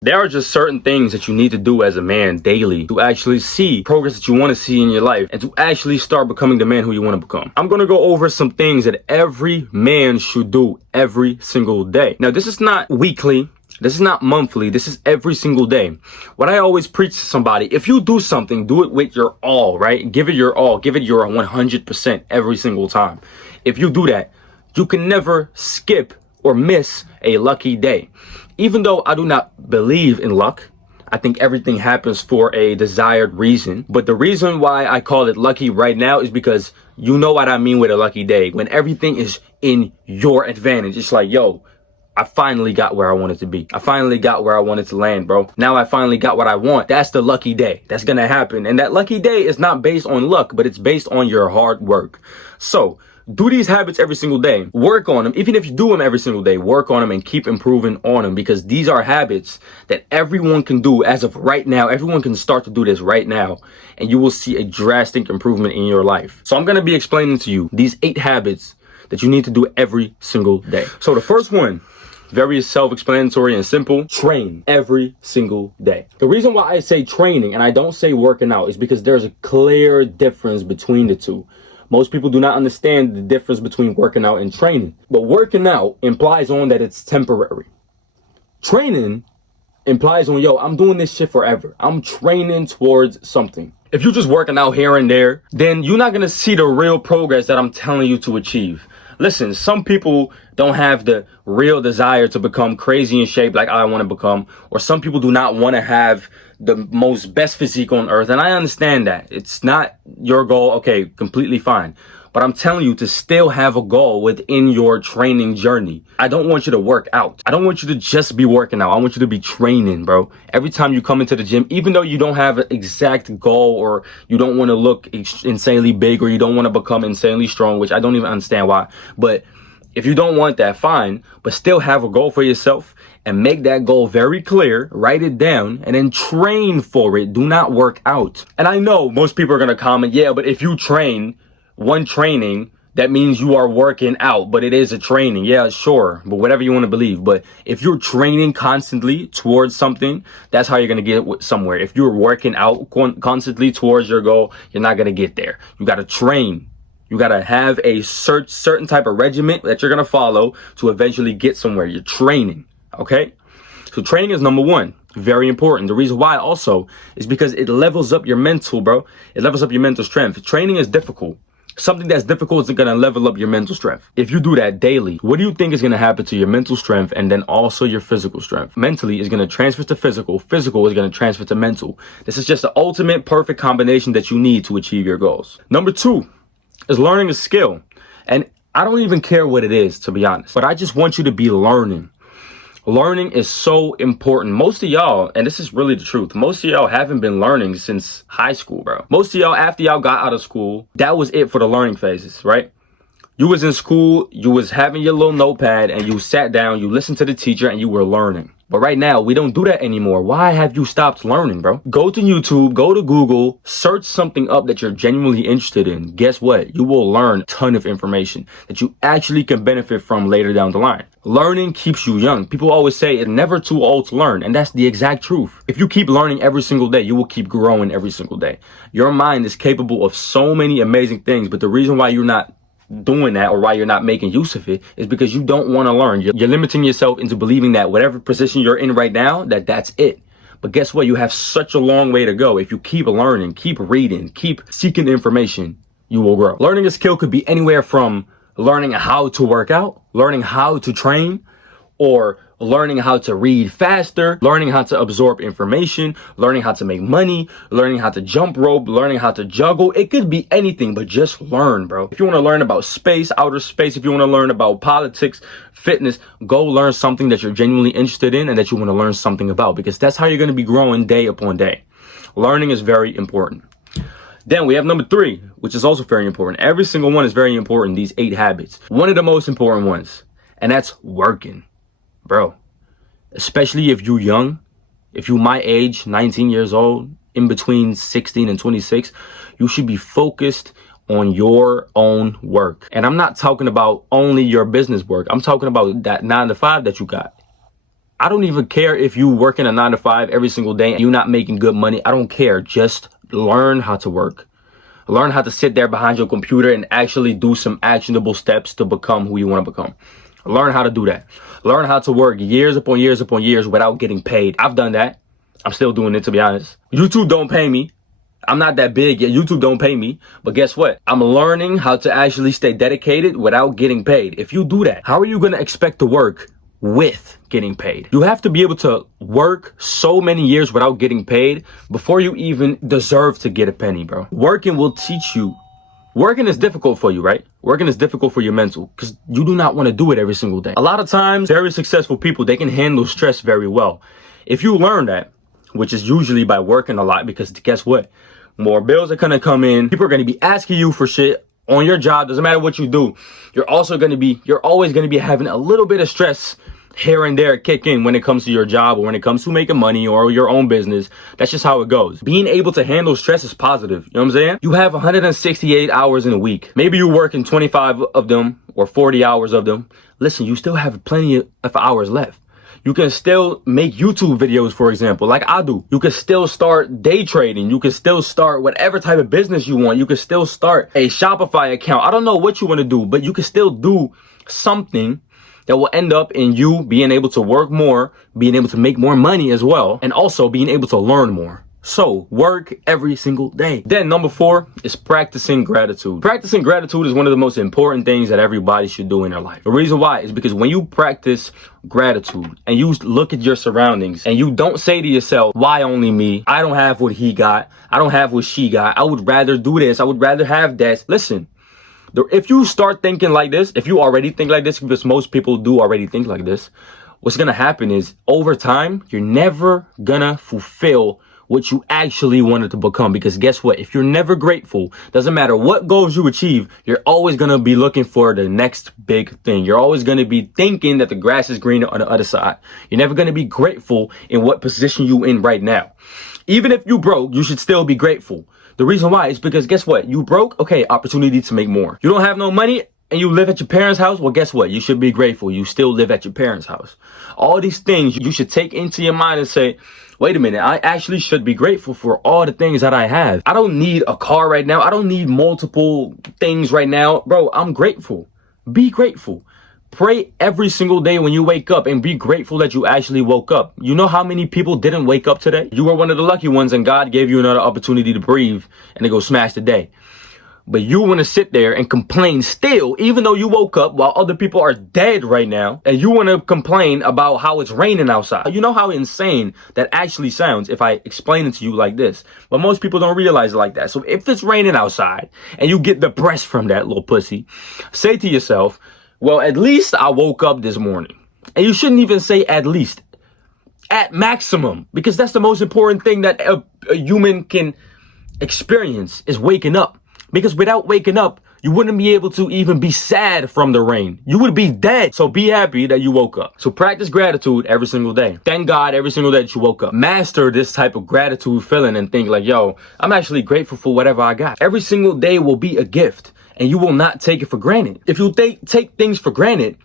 There are just certain things that you need to do as a man daily to actually see progress that you want to see in your life and to actually start becoming the man who you want to become. I'm going to go over some things that every man should do every single day. Now, this is not weekly. This is not monthly. This is every single day. What I always preach to somebody, if you do something, do it with your all, right? Give it your all. Give it your 100% every single time. If you do that, you can never skip or miss a lucky day. Even though I do not believe in luck, I think everything happens for a desired reason. But the reason why I call it lucky right now is because you know what I mean with a lucky day. When everything is in your advantage, it's like, yo, I finally got where I wanted to be. I finally got where I wanted to land, bro. Now I finally got what I want. That's the lucky day. That's gonna happen. And that lucky day is not based on luck, but it's based on your hard work. So do these habits every single day. Work on them. Even if you do them every single day, work on them and keep improving on them, because these are habits that everyone can do as of right now. Everyone can start to do this right now, and you will see a drastic improvement in your life. So I'm going to be explaining to you these 8 habits that you need to do every single day. So the first one, very self-explanatory and simple. Train every single day. The reason why I say training and I don't say working out is because there's a clear difference between the two. Most people do not understand the difference between working out and training. But working out implies on that it's temporary. Training implies on, yo, I'm doing this shit forever. I'm training towards something. If you're just working out here and there, then you're not going to see the real progress that I'm telling you to achieve. Listen, some people don't have the real desire to become crazy in shape like I want to become, or some people do not want to have the most best physique on earth. And I understand that. It's not your goal. Okay, completely fine. But I'm telling you to still have a goal within your training journey. I don't want you to work out. I don't want you to just be working out. I want you to be training, bro. Every time you come into the gym, even though you don't have an exact goal, or you don't want to look insanely big, or you don't want to become insanely strong, which I don't even understand why. But if you don't want that, fine. But still have a goal for yourself and make that goal very clear. Write it down and then train for it. Do not work out. And I know most people are going to comment, yeah, but if you train one training, that means you are working out, but it is a training. Yeah, sure. But whatever you want to believe. But if you're training constantly towards something, that's how you're going to get somewhere. If you're working out constantly towards your goal, you're not going to get there. You got to train. You got to have a certain type of regimen that you're going to follow to eventually get somewhere. You're training. Okay. So training is number 1. Very important. The reason why also is because it levels up your mental, bro. It levels up your mental strength. Training is difficult. Something that's difficult is going to level up your mental strength. If you do that daily, what do you think is going to happen to your mental strength and then also your physical strength? Mentally is going to transfer to physical. Physical is going to transfer to mental. This is just the ultimate perfect combination that you need to achieve your goals. Number 2 is learning a skill. And I don't even care what it is, to be honest, but I just want you to be learning. Learning is so important. Most of y'all, and this is really the truth, most of y'all haven't been learning since high school, bro. Most of y'all, after y'all got out of school, that was it for the learning phases, right? You was in school, you was having your little notepad, and you sat down, you listened to the teacher, and you were learning. But right now, we don't do that anymore. Why have you stopped learning, bro? Go to YouTube, go to Google, search something up that you're genuinely interested in. Guess what? You will learn a ton of information that you actually can benefit from later down the line. Learning keeps you young. People always say it's never too old to learn, and that's the exact truth. If you keep learning every single day, you will keep growing every single day. Your mind is capable of so many amazing things, but the reason why you're not doing that, or why you're not making use of it, is because you don't want to learn. You're limiting yourself into believing that whatever position you're in right now, that's it. But guess what? You have such a long way to go. If you keep learning, keep reading, keep seeking information, you will grow. Learning a skill could be anywhere from learning how to work out, learning how to train, or learning how to read faster, learning how to absorb information, learning how to make money, learning how to jump rope, learning how to juggle. It could be anything, but just learn, bro. If you want to learn about space, outer space, if you want to learn about politics, fitness, go learn something that you're genuinely interested in and that you want to learn something about, because that's how you're going to be growing day upon day. Learning is very important. Then we have number 3, which is also very important. Every single one is very important, these 8 habits. One of the most important ones, and that's working. Bro, especially if you're young, if you're my age, 19 years old, in between 16 and 26, you should be focused on your own work. And I'm not talking about only your business work. I'm talking about that 9 to 5 that you got. I don't even care if you working a 9 to 5 every single day and you're not making good money. I don't care. Just learn how to work. Learn how to sit there behind your computer and actually do some actionable steps to become who you want to become. Learn how to do that. Learn how to work years upon years upon years without getting paid. I've done that. I'm still doing it, to be honest. YouTube don't pay me. I'm not that big yet. YouTube don't pay me. But guess what? I'm learning how to actually stay dedicated without getting paid. If you do that, how are you going to expect to work with getting paid? You have to be able to work so many years without getting paid before you even deserve to get a penny, bro. Working will teach you. Working is difficult for you, right? Working is difficult for your mental because you do not want to do it every single day. A lot of times, very successful people, they can handle stress very well. If you learn that, which is usually by working a lot, because guess what? More bills are going to come in. People are going to be asking you for shit on your job. Doesn't matter what you do. You're always going to be having a little bit of stress here and there kick in when it comes to your job or when it comes to making money or your own business. That's just how it goes. Being able to handle stress is positive. You know what I'm saying? You have 168 hours in a week. Maybe you're working 25 of them or 40 hours of them. Listen, you still have plenty of hours left. You can still make YouTube videos, for example, like I do. You can still start day trading. You can still start whatever type of business you want. You can still start a Shopify account. I don't know what you want to do, but you can still do something that will end up in you being able to work more, being able to make more money as well, and also being able to learn more. So work every single day. Then number 4 is practicing gratitude. Practicing gratitude is one of the most important things that everybody should do in their life. The reason why is because when you practice gratitude and you look at your surroundings and you don't say to yourself, why only me? I don't have what he got. I don't have what she got. I would rather do this. I would rather have that. Listen, if you start thinking like this, if you already think like this, because most people do already think like this, what's going to happen is over time, you're never going to fulfill what you actually wanted to become. Because guess what? If you're never grateful, doesn't matter what goals you achieve, you're always going to be looking for the next big thing. You're always going to be thinking that the grass is greener on the other side. You're never going to be grateful in what position you in right now. Even if you broke, you should still be grateful. The reason why is because guess what? You broke, okay, opportunity to make more. You don't have no money and you live at your parents' house, well, guess what? You should be grateful. You still live at your parents' house. All these things you should take into your mind and say, wait a minute, I actually should be grateful for all the things that I have. I don't need a car right now. I don't need multiple things right now. Bro, I'm grateful. Be grateful. Pray every single day when you wake up and be grateful that you actually woke up. You know how many people didn't wake up today? You were one of the lucky ones and God gave you another opportunity to breathe and to go smash the day. But you want to sit there and complain still, even though you woke up while other people are dead right now, and you want to complain about how it's raining outside. You know how insane that actually sounds if I explain it to you like this. But most people don't realize it like that. So if it's raining outside and you get depressed from that little pussy, say to yourself, well, at least I woke up this morning. And you shouldn't even say at least, at maximum, because that's the most important thing that a human can experience is waking up. Because without waking up, you wouldn't be able to even be sad from the rain. You would be dead. So be happy that you woke up. So practice gratitude every single day. Thank God every single day that you woke up. Master this type of gratitude feeling and think like, yo, I'm actually grateful for whatever I got. Every single day will be a gift and you will not take it for granted. If you take things for granted,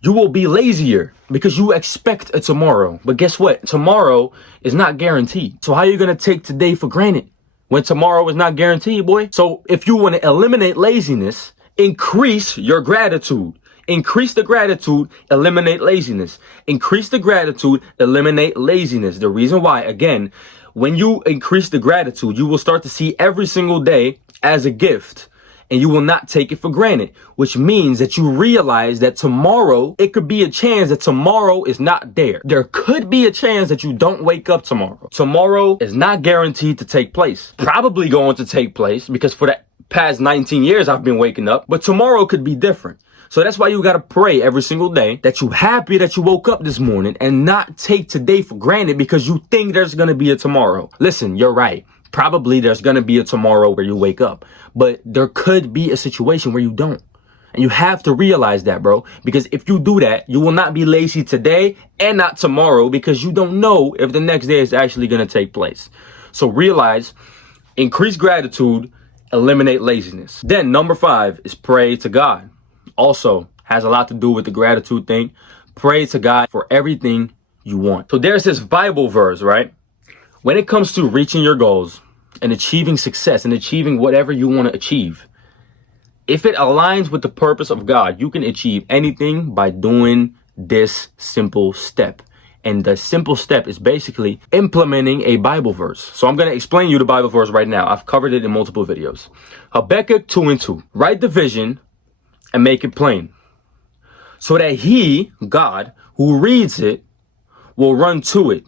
you will be lazier because you expect a tomorrow. But guess what? Tomorrow is not guaranteed. So how are you going to take today for granted when tomorrow is not guaranteed, boy? So if you want to eliminate laziness, increase your gratitude. Increase the gratitude, eliminate laziness. Increase the gratitude, eliminate laziness. The reason why, again, when you increase the gratitude, you will start to see every single day as a gift. And you will not take it for granted, which means that you realize that tomorrow, it could be a chance that tomorrow is not there. There could be a chance that you don't wake up tomorrow. Tomorrow is not guaranteed to take place. Probably going to take place because for the past 19 years, I've been waking up, but tomorrow could be different. So that's why you got to pray every single day that you're happy that you woke up this morning and not take today for granted because you think there's going to be a tomorrow. Listen, you're right. Probably there's going to be a tomorrow where you wake up, but there could be a situation where you don't. And you have to realize that, bro, because if you do that, you will not be lazy today and not tomorrow because you don't know if the next day is actually going to take place. So realize, increase gratitude, eliminate laziness. Then number 5 is pray to God. Also has a lot to do with the gratitude thing. Pray to God for everything you want. So there's this Bible verse, right? When it comes to reaching your goals and achieving success and achieving whatever you want to achieve, if it aligns with the purpose of God, you can achieve anything by doing this simple step. And the simple step is basically implementing a Bible verse. So I'm going to explain you the Bible verse right now. I've covered it in multiple videos. Habakkuk 2:2. Write the vision and make it plain, so that he, God, who reads it will run to it.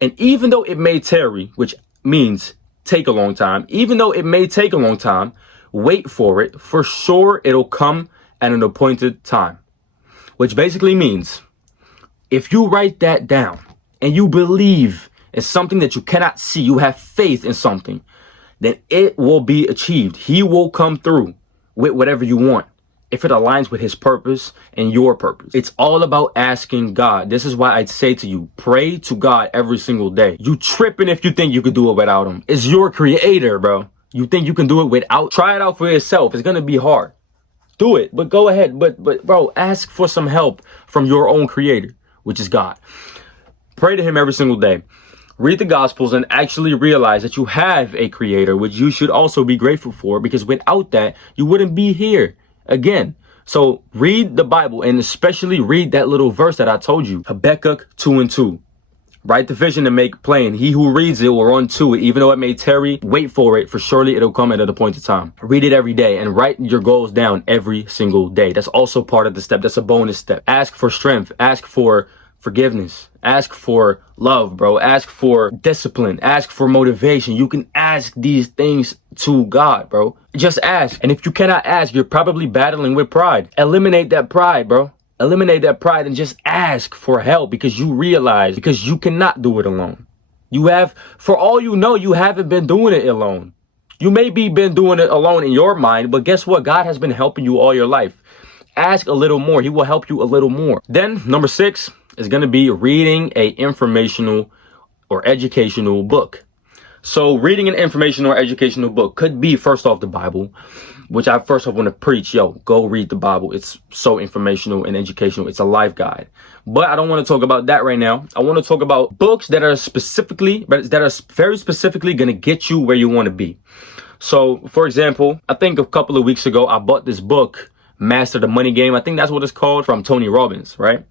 And even though it may tarry, which means take a long time, even though it may take a long time, wait for it. For sure, it'll come at an appointed time. Which basically means if you write that down and you believe in something that you cannot see, you have faith in something, then it will be achieved. He will come through with whatever you want if it aligns with his purpose and your purpose. It's all about asking God. This is why I'd say to you, pray to God every single day. You tripping if you think you could do it without him. It's your creator, bro. You think you can do it without? Try it out for yourself. It's going to be hard. Do it, but go ahead. But bro, ask for some help from your own creator, which is God. Pray to him every single day. Read the Gospels and actually realize that you have a creator, which you should also be grateful for, because without that, you wouldn't be here again. So read the Bible and especially read that little verse that I told you, Habakkuk 2:2. Write the vision and make plain. He who reads it will run to it. Even though it may tarry, wait for it, for surely it'll come at an appointed time. Read it every day and write your goals down every single day. That's also part of the step. That's a bonus step. Ask for strength. Ask for forgiveness. Ask for love, bro. Ask for discipline. Ask for motivation. You can ask these things to God, bro. Just ask. And if you cannot ask, you're probably battling with pride. Eliminate that pride, bro. Eliminate that pride and just ask for help, because you realize, because you cannot do it alone. You have, for all you know, you haven't been doing it alone. You may be been doing it alone in your mind, but guess what? God has been helping you all your life. Ask a little more. He will help you a little more. Then number 6 is going to be reading a informational or educational book. So reading an informational or educational book could be, first off, the Bible, which I first off want to preach. Yo, go read the Bible. It's so informational and educational. It's a life guide. But I don't want to talk about that right now. I want to talk about books that are very specifically going to get you where you want to be. So, for example, I think a couple of weeks ago, I bought this book, Master the Money Game. I think that's what it's called, from Tony Robbins, right?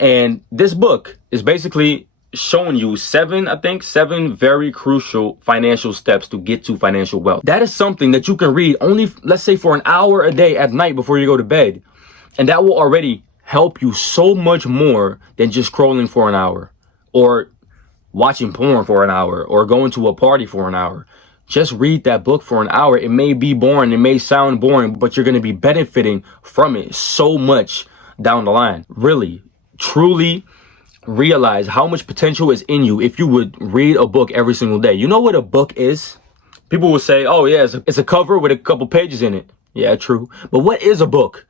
And this book is basically showing you 7 very crucial financial steps to get to financial wealth. That is something that you can read only, let's say, for an hour a day at night before you go to bed. And that will already help you so much more than just scrolling for an hour or watching porn for an hour or going to a party for an hour. Just read that book for an hour. It may be boring. It may sound boring, but you're going to be benefiting from it so much down the line. Really, truly realize how much potential is in you if you would read a book every single day. You know what a book is? People will say, oh yeah, it's a cover with a couple pages in it. Yeah, true. But what is a book?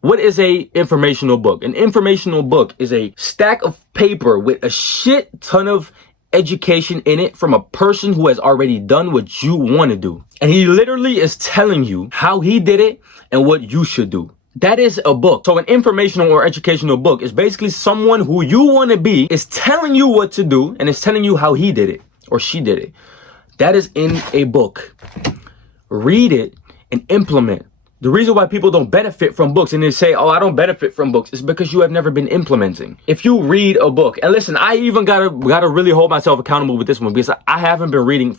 What is a informational book? An informational book is a stack of paper with a shit ton of education in it from a person who has already done what you want to do. And he literally is telling you how he did it and what you should do. That is a book. So an informational or educational book is basically someone who you want to be is telling you what to do and is telling you how he did it or she did it. That is in a book. Read it and implement. The reason why people don't benefit from books and they say, oh, I don't benefit from books, is because you have never been implementing. If you read a book, and listen, I even gotta really hold myself accountable with this one, because I haven't been reading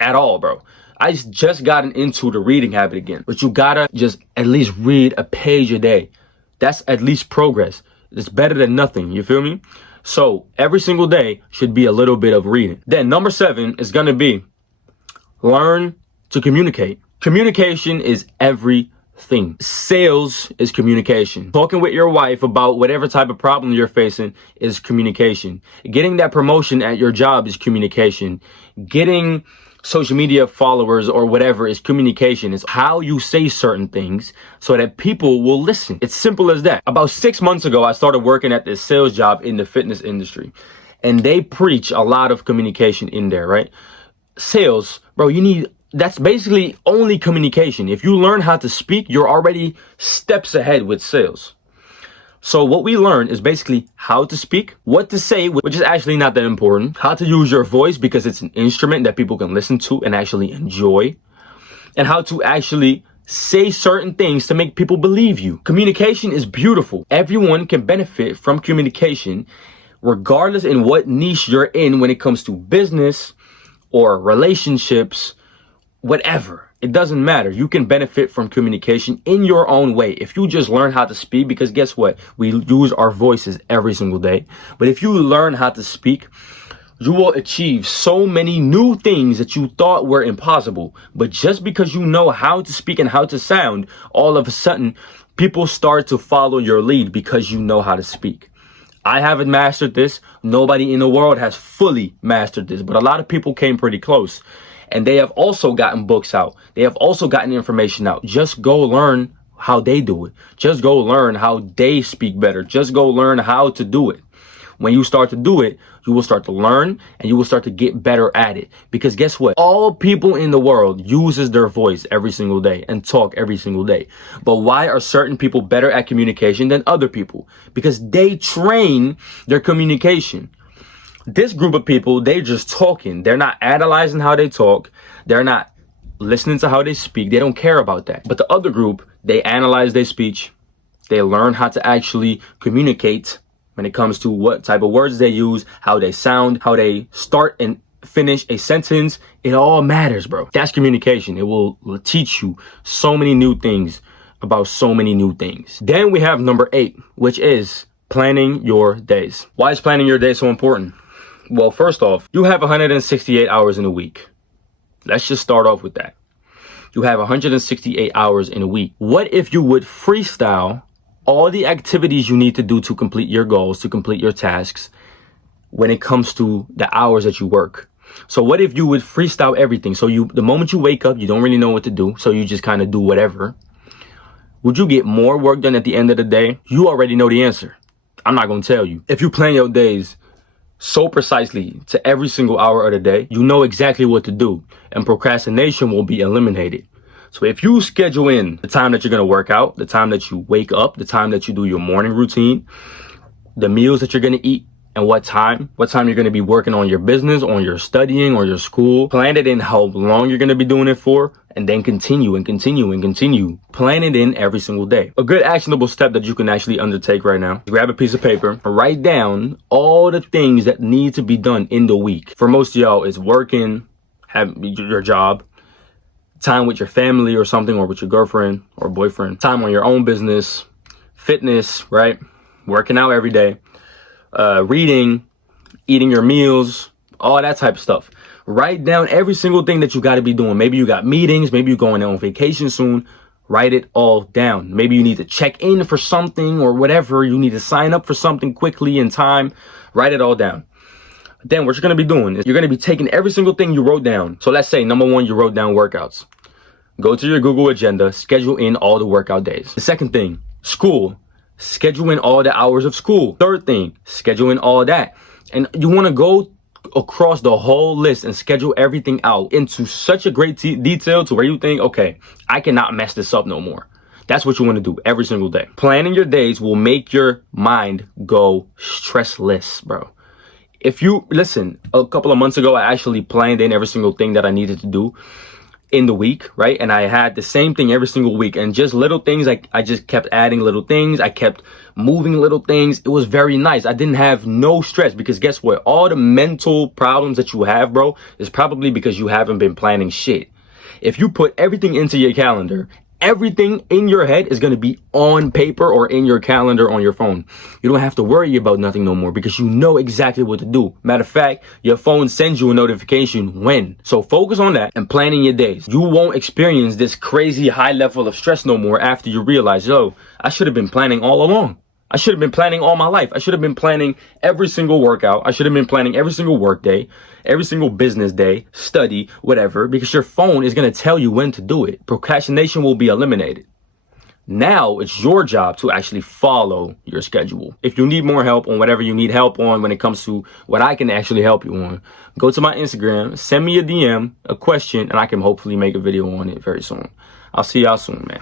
at all, bro. I just gotten into the reading habit again. But you gotta just at least read a page a day. That's at least progress. It's better than nothing. You feel me? So every single day should be a little bit of reading. Then number 7 is gonna be learn to communicate. Communication is everything. Sales is communication. Talking with your wife about whatever type of problem you're facing is communication. Getting that promotion at your job is communication. Getting social media followers or whatever is communication. It's how you say certain things so that people will listen. It's simple as that. About 6 months ago, I started working at this sales job in the fitness industry, and they preach a lot of communication in there, right? Sales, bro, that's basically only communication. If you learn how to speak, you're already steps ahead with sales. So what we learn is basically how to speak, what to say, which is actually not that important, how to use your voice because it's an instrument that people can listen to and actually enjoy, and how to actually say certain things to make people believe you. Communication is beautiful. Everyone can benefit from communication, regardless in what niche you're in when it comes to business or relationships, whatever. It doesn't matter. You can benefit from communication in your own way. If you just learn how to speak, because guess what? We use our voices every single day. But if you learn how to speak, you will achieve so many new things that you thought were impossible. But just because you know how to speak and how to sound, all of a sudden, people start to follow your lead because you know how to speak. I haven't mastered this. Nobody in the world has fully mastered this, but a lot of people came pretty close. And they have also gotten books out. They have also gotten information out. Just go learn how they do it. Just go learn how they speak better. Just go learn how to do it. When you start to do it, you will start to learn and you will start to get better at it. Because guess what? All people in the world uses their voice every single day and talk every single day. But why are certain people better at communication than other people? Because they train their communication. This group of people, they just talking. They're not analyzing how they talk. They're not listening to how they speak. They don't care about that. But the other group, they analyze their speech. They learn how to actually communicate when it comes to what type of words they use, how they sound, how they start and finish a sentence. It all matters, bro. That's communication. It will teach you so many new things about so many new things. Then we have number 8, which is planning your days. Why is planning your day so important? Well, first off, you have 168 hours in a week. Let's just start off with that. You have 168 hours in a week. What if you would freestyle all the activities you need to do to complete your goals, to complete your tasks when it comes to the hours that you work? So what if you would freestyle everything? So the moment you wake up, you don't really know what to do. So you just kind of do whatever. Would you get more work done at the end of the day? You already know the answer. I'm not going to tell you. If you plan your days so precisely to every single hour of the day, you know exactly what to do, and procrastination will be eliminated. So if you schedule in the time that you're going to work out, the time that you wake up, the time that you do your morning routine, the meals that you're going to eat, and what time you're going to be working on your business, on your studying or your school, plan it in how long you're going to be doing it for, and then continue and continue and continue. Plan it in every single day. A good actionable step that you can actually undertake right now, grab a piece of paper, write down all the things that need to be done in the week. For most of y'all, it's working, have your job, time with your family or something, or with your girlfriend or boyfriend, time on your own business, fitness, right? Working out every day, reading, eating your meals, all that type of stuff. Write down every single thing that you got to be doing. Maybe you got meetings, maybe you're going on vacation soon. Write it all down. Maybe you need to check in for something or whatever. You need to sign up for something quickly in time. Write it all down. Then what you're going to be doing is you're going to be taking every single thing you wrote down. So let's say number 1, you wrote down workouts. Go to your Google Agenda, schedule in all the workout days. The second thing, school. Schedule in all the hours of school. Third thing, schedule in all that. And you want to go across the whole list and schedule everything out into such a great detail to where you think, okay, I cannot mess this up no more. That's what you want to do every single day. Planning your days will make your mind go stressless, bro. If you listen, a couple of months ago, I actually planned in every single thing that I needed to do in the week, right? And I had the same thing every single week, and just little things. I just kept adding little things. I kept moving little things. It was very nice. I didn't have no stress, because guess what? All the mental problems that you have, bro, is probably because you haven't been planning shit. If you put everything into your calendar, everything in your head is going to be on paper or in your calendar on your phone. You don't have to worry about nothing no more, because you know exactly what to do. Matter of fact, your phone sends you a notification when. So focus on that and planning your days. You won't experience this crazy high level of stress no more after you realize, yo, I should have been planning all along. I should have been planning all my life. I should have been planning every single workout. I should have been planning every single work day, every single business day, study, whatever, because your phone is going to tell you when to do it. Procrastination will be eliminated. Now it's your job to actually follow your schedule. If you need more help on whatever you need help on when it comes to what I can actually help you on, go to my Instagram, send me a DM, a question, and I can hopefully make a video on it very soon. I'll see y'all soon, man.